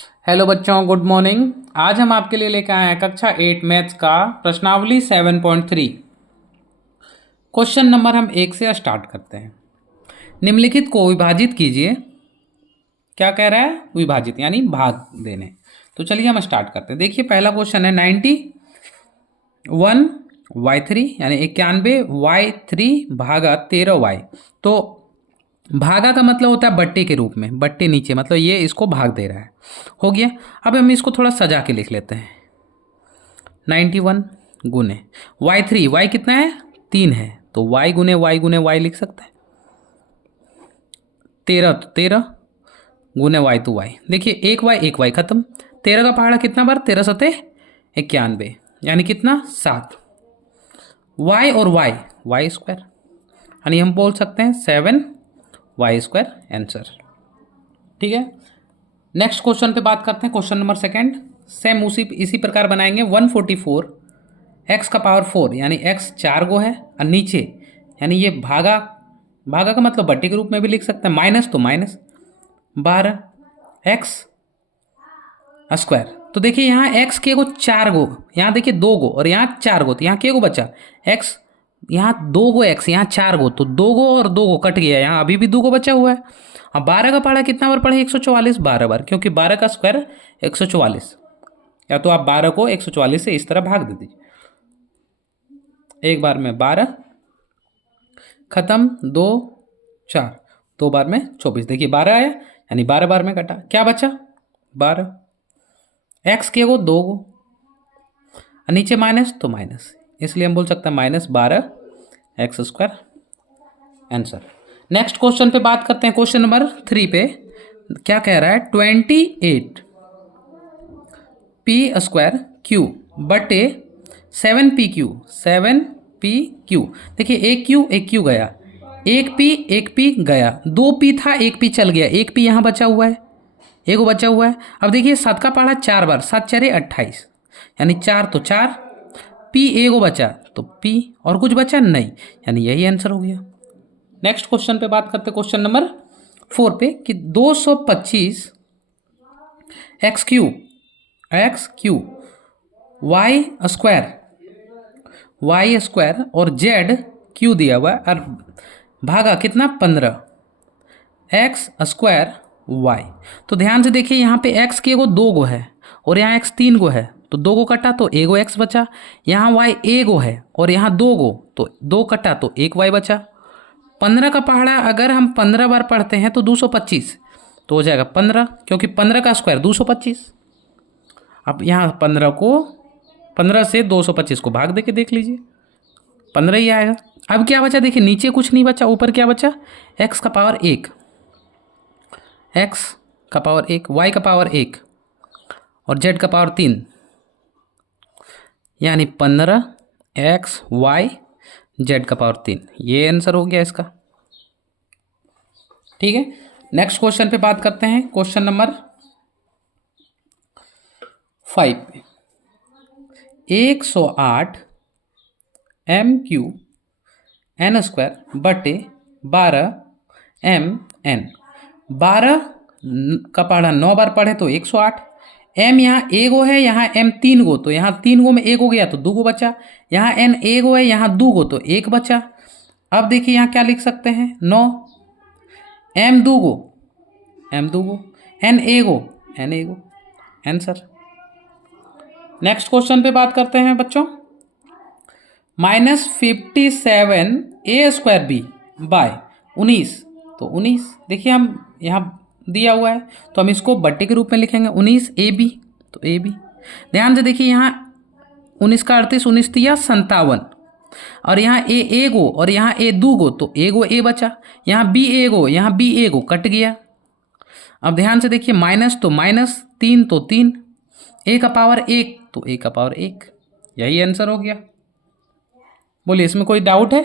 Hello बच्चों, good morning. आज हम आपके लिए लेकर आए हैं कक्षा 8 मैथ्स का प्रश्नावली 7.3। क्वेश्चन नंबर हम 1 से स्टार्ट करते हैं। निम्नलिखित को विभाजित कीजिए। क्या कह रहा है? विभाजित यानी भाग देने। तो चलिए हम स्टार्ट करते हैं। देखिए पहला क्वेश्चन है 91y3 यानी 91y3 भागा 13y। तो भागा का मतलब होता है बट्टे के रूप में, बट्टे नीचे, मतलब ये इसको भाग दे रहा है। हो गया। अब हम इसको थोड़ा सजा के लिख लेते हैं। 91 गुने y3, y कितना है? 3 है, तो y गुने y लिख सकते हैं। 13 तो 13 गुने y तो y। देखिए एक y खत्म। 13 का पहाड़ा कितना बार? 13 सते 91 यानी कितना? 7। y और y स्क्वायर यानी हम बोल सकते हैं 7y स्क्वायर आंसर। ठीक है। नेक्स्ट क्वेश्चन पे बात करते हैं। क्वेश्चन नंबर सेकंड सेम इसी प्रकार बनाएंगे। 144 एक्स का पावर 4 यानी एक्स 4 गो है और नीचे यानी ये भागा, भागा का मतलब बट्टे के रूप में भी लिख सकते हैं। माइनस तो माइनस 12 एक्स स्क्वायर। तो देखिए यहाँ एक्स के गो 4 गो, यहाँ देखिए 2 गो और यहाँ 4 गो, तो यहाँ के गो बचा एक्स, यहाँ 2 गो एक्स, यहाँ 4 गो, तो 2 गो और 2 गो कट गया, यहाँ अभी भी 2 गो बचा हुआ है। अब 12 का पहाड़ा कितना बार पढ़े? 144 12 बार, क्योंकि 12 का स्क्वायर 144। या तो आप 12 को 144 से इस तरह भाग दे दीजिए। एक बार में 12 खत्म, 2 4, 2 बार में 24। देखिए 12 आया यानी 12 बार में कटा, क्या बचा? 12 एक्स के गो 2 गो और नीचे माइनस तो माइनस, इसलिए हम बोल सकते हैं -12 x square answer. Next question पे बात करते हैं। क्वेश्चन नंबर 3 पे क्या कह रहा है? 28 पी स्क्वायर क्यू बटे 7 पी क्यू। देखिए एक क्यू गया, एक पी गया, 2 पी था, एक पी चल गया, एक पी यहाँ बचा हुआ है, एक बचा हुआ है। अब देखिए 7 का पहाड़ा 4 बार, 7 4 28 यानी 4 तो 4, पी एगो बचा तो पी और कुछ बचा नहीं, यानी यही आंसर हो गया। नेक्स्ट क्वेश्चन पे बात करते हैं। क्वेश्चन नंबर 4 पे कि 225 एक्स क्यू वाई स्क्वायर और जेड क्यू दिया हुआ है और भागा कितना? 15 एक्स स्क्वायर वाई। तो ध्यान से देखिए यहाँ पे एक्स के गो 2 गो है और यहाँ एक्स 3 गो है, तो 2 गो कटा तो एगो एक्स बचा। यहाँ वाई एगो है और यहाँ 2 गो, तो 2 कटा तो 1 वाई बचा। 15 का पहाड़ा अगर हम 15 बार पढ़ते हैं तो 225, तो हो जाएगा 15, क्योंकि 15 का स्क्वायर 225। अब यहाँ 15 से 225 को भाग दे के देख लीजिए, 15 ही आएगा। अब क्या बचा? देखिए नीचे कुछ नहीं बचा, ऊपर क्या बचा? एक्स का पावर 1, वाई का पावर 1 और जेड का पावर 3, यानी 15 एक्स वाई जेड का पावर 3। ये आंसर हो गया इसका। ठीक है। नेक्स्ट क्वेश्चन पे बात करते हैं। क्वेश्चन नंबर 5 पे 108 एम क्यू एन स्क्वायर बटे 12 एम एन। 12 का पढ़ा 9 बार पढ़े तो 108। एम यहाँ ए गो है, यहाँ एम 3 गो, तो यहाँ 3 गो में 1 हो गया तो 2 गो बचा। यहाँ एन ए गो है, यहाँ 2 गो, तो 1 बचा। अब देखिए यहाँ क्या लिख सकते हैं? 9 M 2 go N A go answer. Next question पे बात करते हैं बच्चों। -57 ए स्क्वायर बी बाय 19, तो 19 देखिए हम यहाँ दिया हुआ है तो हम इसको बट्टे के रूप में लिखेंगे 19 ए बी, तो ए बी। ध्यान से देखिए यहाँ 19 का 38, 19 तिया 57 और यहाँ ए गो और यहाँ ए 2 गो, तो ए गो ए बचा। यहाँ बी ए गो, यहाँ बी ए गो कट गया। अब ध्यान से देखिए माइनस तो माइनस, 3 तो 3, ए का पावर 1 तो ए का पावर 1, यही आंसर हो गया। बोलिए इसमें कोई डाउट है?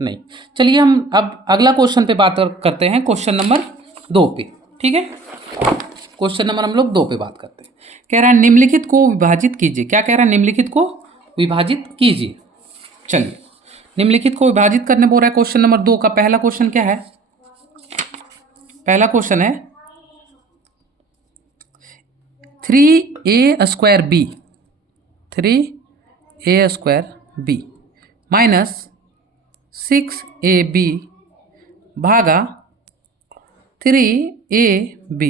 नहीं। चलिए हम अब अगला क्वेश्चन पे बात करते हैं। क्वेश्चन नंबर 2 पे। ठीक है, क्वेश्चन नंबर हम लोग 2 पे बात करते हैं। कह रहा है निम्नलिखित को विभाजित कीजिए। क्या कह रहा है? निम्नलिखित को विभाजित कीजिए। चलिए निम्नलिखित को विभाजित करने बोल रहा है। क्वेश्चन नंबर 2 का पहला क्वेश्चन क्या है? पहला क्वेश्चन है 3a² b, 3a² b minus 6ab भागा 3ab,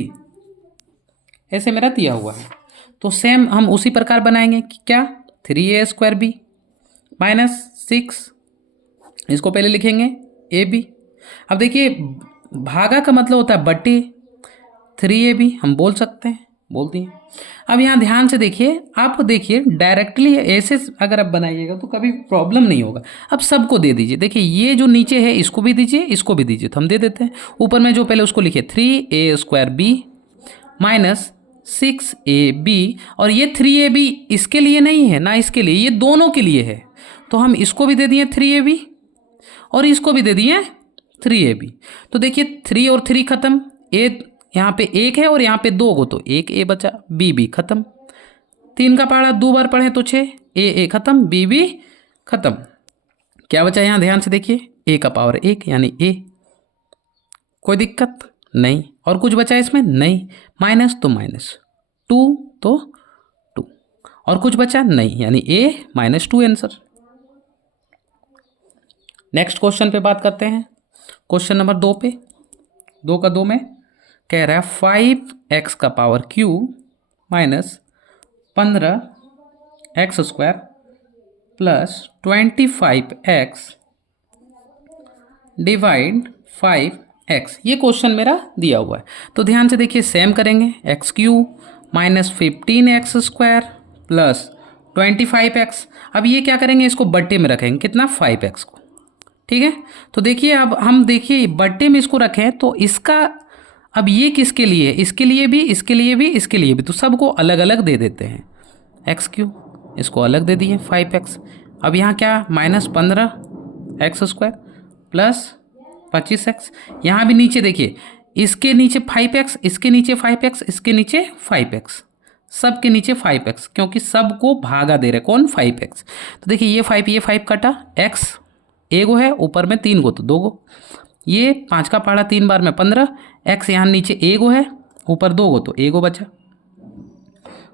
ऐसे मेरा दिया हुआ है। तो सेम हम उसी प्रकार बनाएंगे कि क्या, 3a² b माइनस 6, इसको पहले लिखेंगे ab। अब देखिए भागा का मतलब होता है बटे, 3ab हम बोल सकते हैं, बोल दिए। अब यहाँ ध्यान से देखिए, आप देखिए डायरेक्टली ऐसे अगर आप बनाइएगा तो कभी प्रॉब्लम नहीं होगा। अब सबको दे दीजिए, देखिए ये जो नीचे है इसको भी दीजिए, इसको भी दीजिए, तो हम दे देते हैं। ऊपर में जो पहले उसको लिखे 3a² b माइनस 6ab, और ये 3ab इसके लिए नहीं है ना, इसके लिए, ये दोनों के लिए है, तो हम इसको भी दे दिए 3ab और इसको भी दे दिए 3ab। तो देखिए 3 और 3 खत्म, ए यहाँ पे 1 है और यहाँ पे 2 को, तो 1 a बचा, b भी खत्म। 3 का पहाड़ा 2 बार पढ़े तो 6, a खत्म, b भी खत्म। क्या बचा यहाँ ध्यान से देखिए, a का पावर 1 यानी a, कोई दिक्कत नहीं। और कुछ बचा इसमें नहीं, माइनस तो माइनस, 2 तो 2, और कुछ बचा नहीं, यानी a -2 आंसर। नेक्स्ट क्वेश्चन पे बात करते हैं, क्वेश्चन नंबर 2 पे। 2 का 2 में कह रहा है 5x का power Q minus 15x² plus 25x divide 5x, ये क्वेश्चन मेरा दिया हुआ है। तो ध्यान से देखिए, सेम करेंगे, x³ minus 15x² plus 25x। अब ये क्या करेंगे, इसको बट्टे में रखेंगे, कितना, 5x को, ठीक है। तो देखिए अब हम देखिए बट्टे में इसको रखें तो इसका, अब ये किसके लिए, इसके लिए भी, इसके लिए भी, इसके लिए भी, तो सबको अलग अलग दे देते हैं। x³ इसको अलग दे दिए 5x। अब यहाँ क्या, माइनस 15x² प्लस 25x। यहाँ भी नीचे देखिए, इसके नीचे 5x, इसके नीचे 5x, इसके नीचे 5x, सब के नीचे 5x, क्योंकि सबको भागा दे रहे कौन, 5x। तो देखिए ये 5 कटा, x एगो है, ऊपर में 3 गो तो 2 गो, ये 5 का पहाड़ा 3 बार में 15, x यहाँ नीचे एगो है, ऊपर 2 गो तो एगो बचा,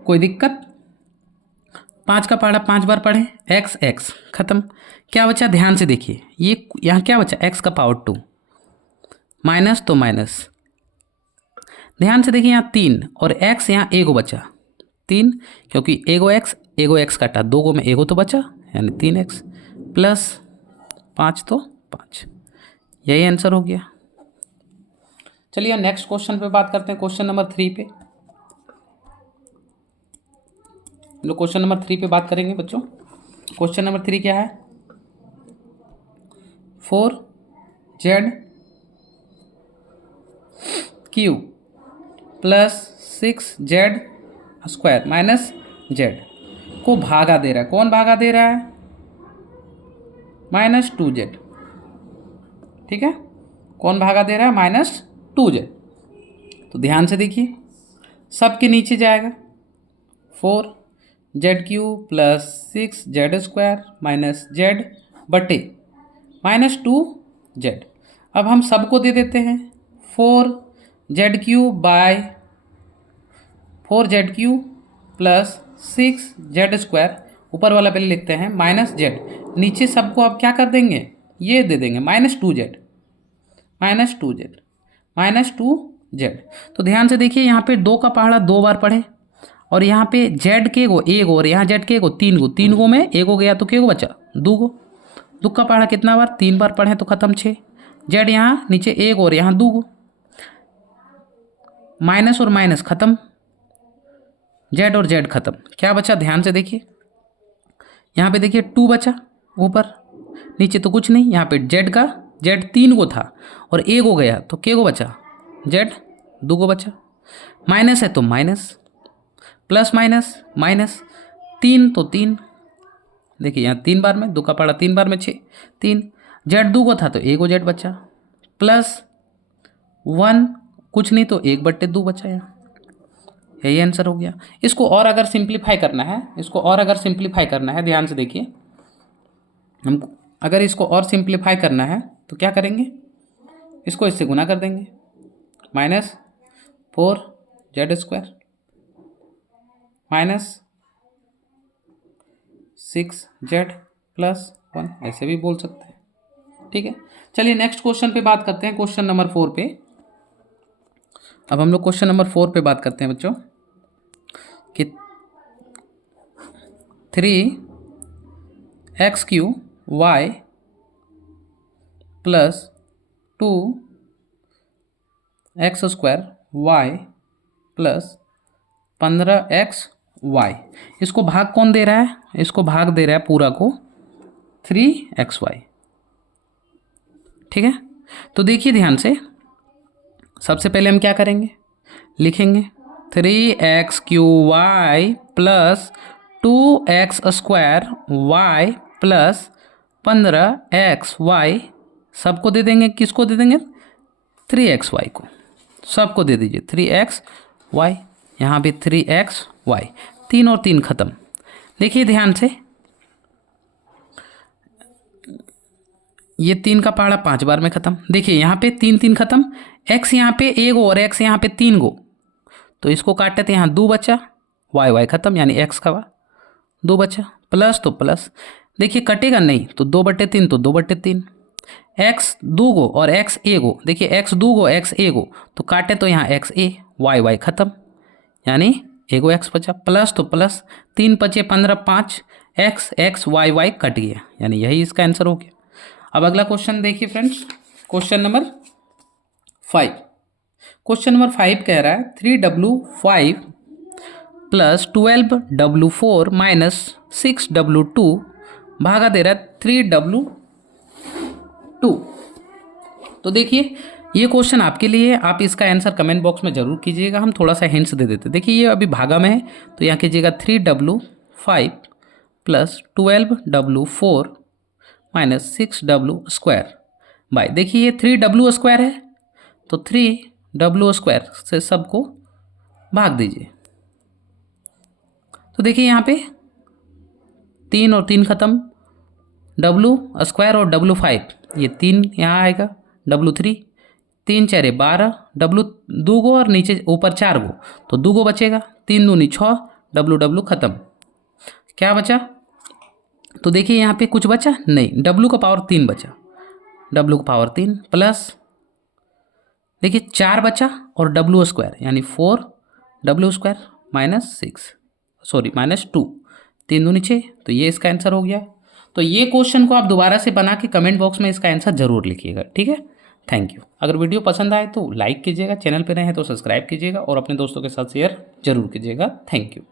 कोई दिक्कत। 5 का पहाड़ा 5 बार पढ़े, x खत्म। क्या बचा, ध्यान से देखिए, ये यहाँ क्या बचा, x का पावर 2 माइनस तो माइनस, ध्यान से देखिए यहाँ 3 और x यहाँ एगो बचा, 3, क्योंकि एगो x कटा, 2 गो में एगो तो बचा, यानी 3x प्लस 5 तो 5, यही आंसर हो गया। चलिए नेक्स्ट क्वेश्चन पे बात करते हैं, क्वेश्चन नंबर 3 पे। लोग क्वेश्चन नंबर 3 पे बात करेंगे बच्चों। क्वेश्चन नंबर 3 क्या है, 4zq plus 6z² minus z को भागा दे रहा है, कौन भागा दे रहा है, -2z, ठीक है, कौन भागा दे रहा है, -2z। तो ध्यान से देखिए, सबके नीचे जाएगा, 4zq plus 6z² minus z बटे -2z। अब हम सबको दे देते हैं, 4zq bye 4zq plus 6z², ऊपर वाला पहले लिखते हैं -z, नीचे सबको अब क्या कर देंगे, ये दे देंगे -2z। तो ध्यान से देखिए, यहाँ पे 2 का पहाड़ा 2 बार पढ़े, और यहाँ पे z के गो एगो, और यहाँ z के गो 3 गो, 3 गो में एगो गया तो केगो बचा, 2 गो। 2 का पहाड़ा कितना बार, 3 बार पढ़े तो खत्म 6, z यहाँ नीचे एगो और यहाँ 2 गो, माइनस और माइनस खत्म, z और z खत्म। क्या बचा, ध्यान से देखिए, यहाँ पे देखिए 2 बचा ऊपर, नीचे तो कुछ नहीं, यहाँ पे z 3 गो था और एगो गया तो केगो बचा, z 2 गो बचा, माइनस है तो माइनस, प्लस माइनस माइनस, 3 तो 3, देखिए यहाँ 3 बार में, 2 का पहाड़ा 3 बार में 6, 3, z 2 गो था तो एगो z बचा, प्लस 1 कुछ नहीं तो 1/2 बचा, यहाँ यही आंसर हो गया। इसको और अगर सिंप्लीफाई करना है, ध्यान से देखिए, हम अगर इसको और सिंप्लीफाई करना है तो क्या करेंगे, इसको इससे गुना कर देंगे, -4z², माइनस 6z+1, ऐसे भी बोल सकते हैं। ठीक है, चलिए नेक्स्ट क्वेश्चन पे बात करते हैं, क्वेश्चन नंबर 4 पे। अब हम लोग क्वेश्चन नंबर 4 पे बात करते हैं बच्चों कि 3x³ y plus 2x² y plus 15xy, इसको भाग कौन दे रहा है? इसको भाग दे रहा है पूरा को 3xy। ठीक है, तो देखिए ध्यान से, सबसे पहले हम क्या करेंगे, लिखेंगे 3x³ plus 2x² y plus 15xy, सबको दे देंगे, किसको दे देंगे? 3xy को, सबको दे दीजिए 3xy, यहाँ भी 3xy, 3 और 3 खत्म। देखिए ध्यान से, ये 3 का पहाड़ा 5 बार में खत्म। देखिए यहाँ पे 3 3 खत्म, x यहाँ पे 1 गो और x यहाँ पे 3 गो, तो इसको काटे तो यहाँ 2 बचा, y खत्म, यानी x का 2 बचा, प्लस तो प्लस, देखिए कटेगा नहीं तो 2/3 तो 2/3, x 2 गो और x 1 गो, देखिए x 2 गो x 1 गो, तो काटे तो यहाँ x a, y खत्म, यानी 1 गो x बचा, प्लस तो प्लस, 3 बचे 15, 5 x y कट गया, यानी यही इसका आंसर हो गया। अब अगला क्वेश्चन देखिए friends, question number 5। Question number 5 कह रहा है 3w5 plus 12w4 minus 6w2 भागा दे रहा है 3w2। तो देखिए ये क्वेश्चन आपके लिए, आप इसका आंसर कमेंट बॉक्स में जरूर कीजिएगा, हम थोड़ा सा हिंट्स दे देते। देखिए ये अभी भागा में है, तो यहाँ कीजिएगा 3w5 plus 12w4 minus 6w² bye, देखिए ये 3w² है, तो 3w² से सबको भाग दीजिए। तो देखिए यहाँ पे 3 और 3 खत्म, w² और w5, ये 3 यहाँ आएगा, w3, 3 4 12, w 2 गो और नीचे ऊपर 4 गो, तो 2 गो बचेगा, 3 दूनी 6, w खत्म, क्या बचा? तो देखिए यहाँ पे कुछ बचा नहीं, w का पावर 3 बचा, w का पावर 3 प्लस देखिए 4 बचा और w² यानी 4w² माइनस 6, सॉरी माइनस 2, 3 दूनी 6, तो ये इसका आंसर हो गया। तो ये क्वेश्चन को आप दोबारा से बना के कमेंट बॉक्स में इसका आंसर जरूर लिखिएगा। ठीक है, थैंक यू। अगर वीडियो पसंद आए तो लाइक कीजिएगा, चैनल पर नए हैं तो सब्सक्राइब कीजिएगा और अपने दोस्तों के साथ शेयर जरूर कीजिएगा। Thank you.